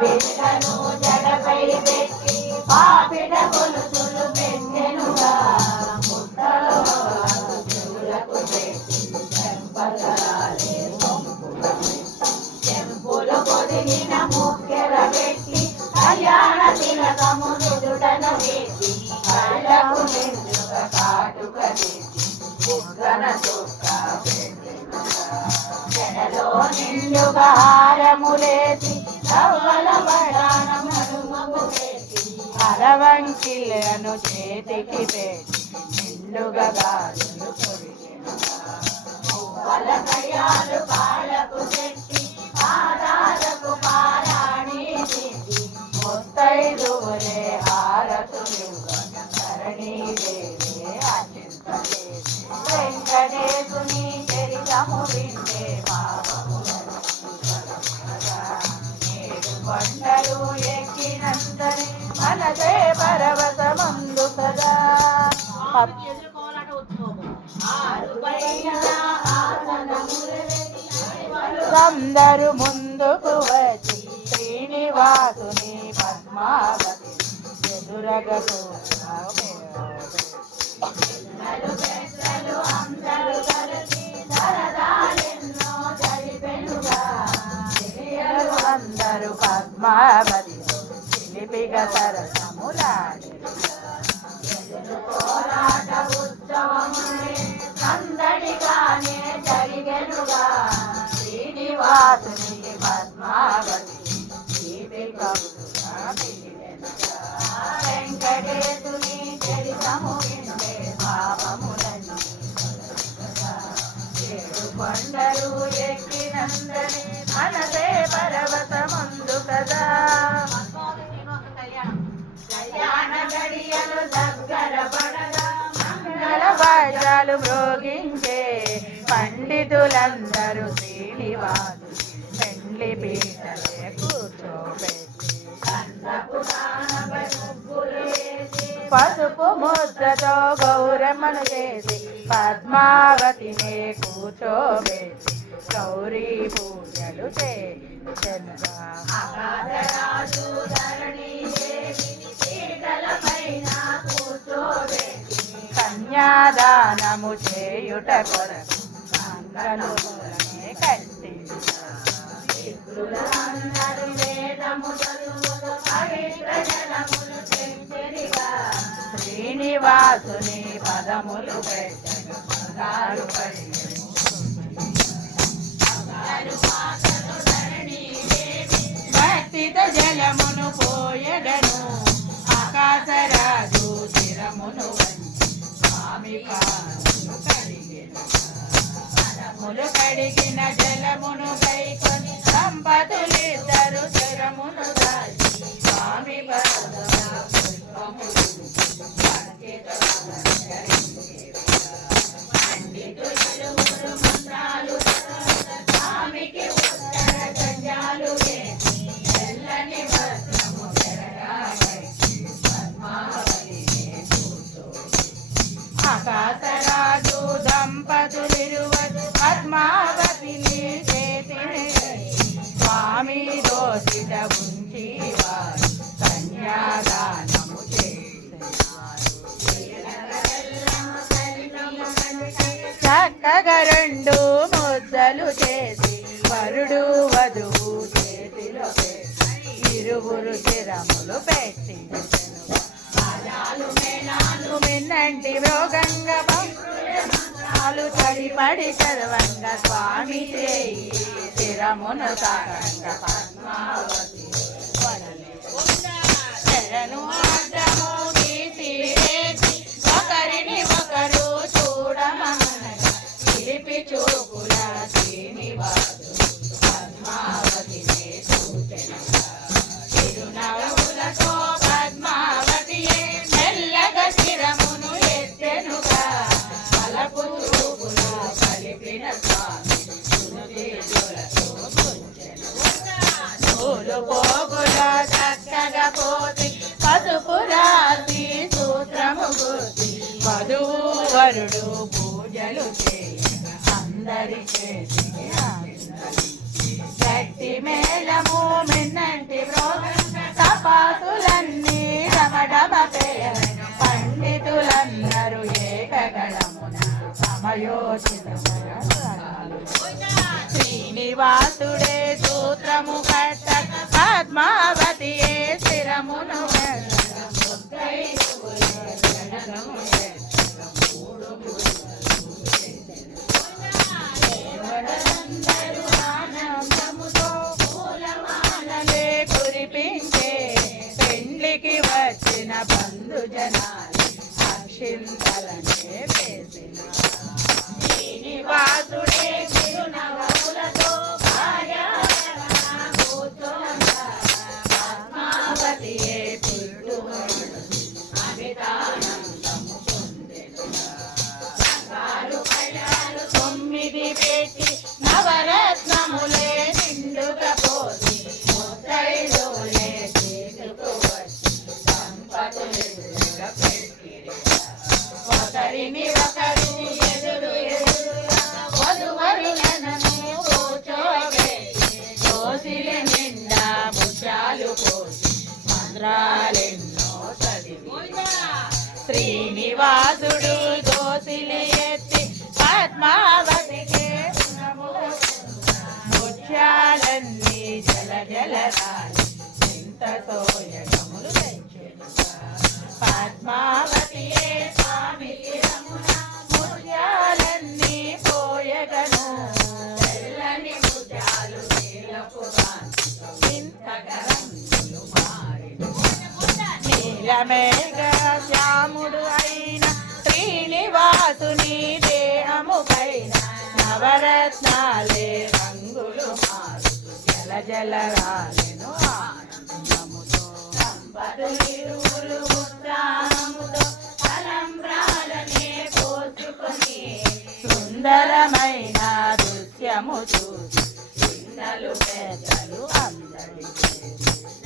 బిడ్డను జడపై పెట్టి పాపిడ గొలుసులు పెట్టెనుగా ముద్దలో చెవులకు పెట్టి చెంపులు పొదిగిన ముక్కెర పెట్టి కళ్యాణ తిలకము నుదుటను వేసి కళ్ళకు నిండుగా కాటుక తెచ్చి ముగ్గన చొక్క జడలో నిండుగా హారములేసి రవ్వల బడాణము నడుమకు పెట్టి అరవంకిలను చేతికి పెట్టి నిండుగా గాజులు కొరికెనుగా మువ్వల కయ్యాలు కాళ్ళకు పెట్టి పాదాలకు పారాణి తిండి ముత్తైదువులే హారతులివ్వగ ధరణీదేవి అర్చింపచేసి వెంకటేశుని చరితము వింటే నేడు కొండలు ఎక్కినంతనే మనసే పరవశమందు సదా అందరు ముందుకు వచ్చి శ్రీనివాసుని పద్మావతి ఎదురగకు అందరూ కలిసి సరదాలెన్నో జరిపెనుగా అందరూ పద్మావతి చిలిపిగా సరసములాడెనుగా పోరాట ఉత్సవమునే సందడిగానే జరిగెనుగా శ్రీనివాసుని పద్మావతి దీపికముగా పిలివెనుగా వెంకటేశుని చరితము వింటే పాపములన్నీ ఏడు కొండలు ఎక్కినందని మనసే పరవశమందు కదా కళ్యాణ గడియలు దగ్గర పడగా మంగళ వాద్యాలు మ్రోగించే పండితులందరూ శ్రీనివాసు పెండ్లి పీటలే కూర్చోబెట్టి పసుపు ముద్దతో గౌరమ్మను చేసి పద్మావతినే కూర్చోబెట్టి గౌరీ పూజలు చేయుగా కన్యాదానము చేయుట కొరకు మంగళూరనే కట్టి శ్రీనివాసుని పదములు పెట్టగారు భక్తితో జలమును పోయగను ఆకాశరాజు శిరమును స్వామి పాదములు కడిగిన జలమును కైకొని సంపతులిద్దరు శిరమును దాచి స్వామి మంత్రాలు స్వామికి ఉత్తర గంజాలు తెల్లని వస్త్రము ఆకాశరాజు దంపతులిరువరు పద్మావతిని చేతిని స్వామి దోషిత ఉంచి వారు కన్యాదానము చక్కగా రెండు ముద్దలు చేసి వరుడు వధువు చేతిలో ఇరువురు శిరములు పెట్టి మిన్నంటి మృగంగా పాలు తడిపడి చదవంగా స్వామి చేయి శిరమును సాగంగా పద్మావతి శరణు అడ్డము తీసి ఒకరిని ఒకరు చూడమనగా పిలిపి చూపుల శ్రీనివాసు పద్మావతిని చూచెనుగా చిరునవ్వులతో పద్మావతియే మెల్లగా శిరమును ఎత్తెనుగా పలపు చూపుల కలిపిన స్వామి నూలు పోగుల చక్కగా పోతి పసుపు రాసి సూత్రము గుర్తి వధువు వరుడు పూజలు చేయ అందరి చేతికి మేళము మిన్నంటి తపాసులన్నీ డమడమ పేరను పండితులందరూ ఏకగణమున సమయోచిత శ్రీనివాసుడే సూత్రము కట్ట పద్మావతియే స్థిరమును కురిపించే పెండ్లికి వచ్చిన బంధు జనాలు అక్షింతలనే వేసిన శ్రీనివాసుడే తిరునవములతో పద్మావతియే పుట్టు అమితానందము పొందెను 9 పెట్టి నవరత్నములే నిండుగా పోసి ముత్తైదులే తీసుకువచ్చి సంపదలుగా పెట్టిరి ఒకరిని ఒకరు ఎదురు వధువరులను కూర్చోబెట్టి దోసిలి నిండా ముత్యాలు పోసి మంత్రాలెన్నో చదివి శ్రీనివాసుడు దోసిలి ఎత్తి పద్మావతికి ముత్యాలన్నీ జల జలరాలి ఇంత సోయగములు తెచ్చెను పద్మావతియే స్వామికి రమున ముత్యాలన్నీ పోయగను తెల్లని ముత్యాలు నీలపు ఇంతగా రంగులు మారెను నీలమేఘ శ్యాముడు అయిన శ్రీనివాసుని దేహముపైన నవరత్నాలే రంగులు మారు జల జల రాలెను ఆనందముతో సంపదలిరువురు ఉత్సాహముతో తలంబ్రాలనే పోసుకొని సుందరమైన దృశ్యము చూసి చిన్నలు పెద్దలు అందరికీ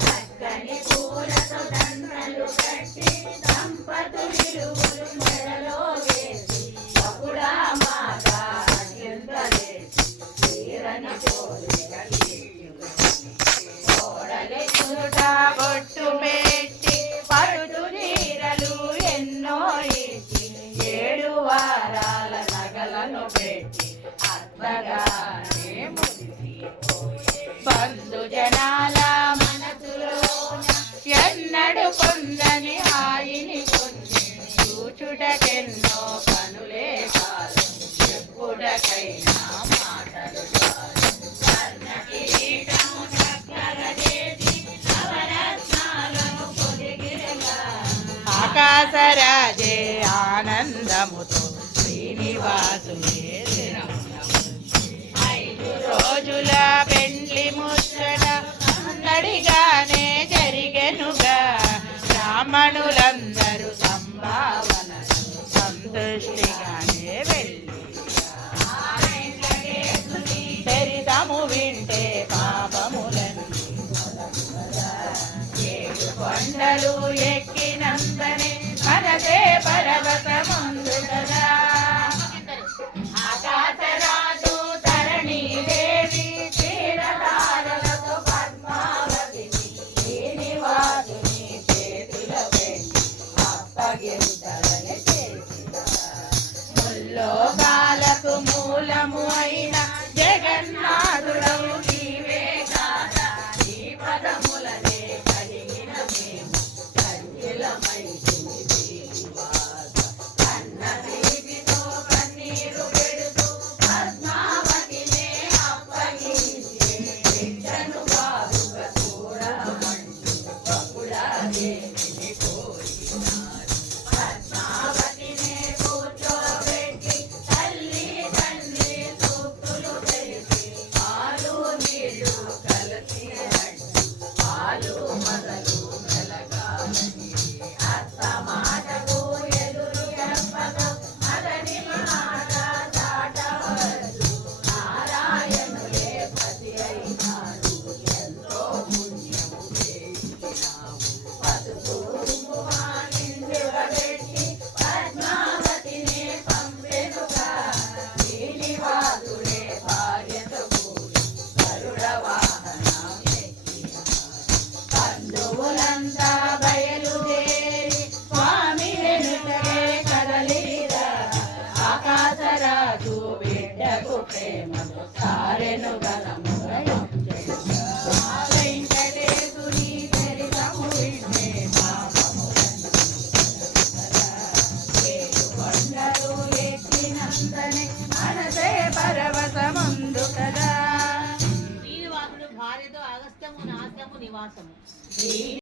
చక్కని పూలతో దండలు కట్టి దంపతులిరువురు మెడలో వేసి బహుళా మాత అత్యంతలేసి తీరని కోడలి చుట బొట్టు పెట్టి పరుడు చీరలు ఎన్నో ఇచ్చి 7 వారాల నగలను పెట్టి అత్తగానే మురిసి బంధు జనాల మనసులోన ఎన్నడు పొందని హాయిని పొంది చూచుటకెన్నో కనులే కాదు చెప్పుటకైనా మాటలు కాదు కర్ణ కిరీటము చక్కర చేసి నవరత్నాలను పొదిగిరగా ఆకాశరాజే ఆనందముతో శ్రీనివాసులే 5 రోజుల పెండ్లి ముచ్చట నడిగానే జరిగెనుగా బ్రాహ్మణులందరూ సంభావనలు సంతృష్టిగానే వెళ్ళి చరితము వింటే పాపములన్నీ 7 కొండలు ఎక్కినంతనే మనసే పరవశముందుగా ఆకాశరాజు తరణీదేవి క్షీరధారలతో పద్మావతిని శ్రీనివాసుని చేతుల పెట్టి అప్పగింతలని చేసిన ముల్లోకాలకు మూలము అయిన జగన్నాథుడవు నీవే కాదా నీ పదములనే కలిగిన మేము కంచెలమై కన్న నివాసము.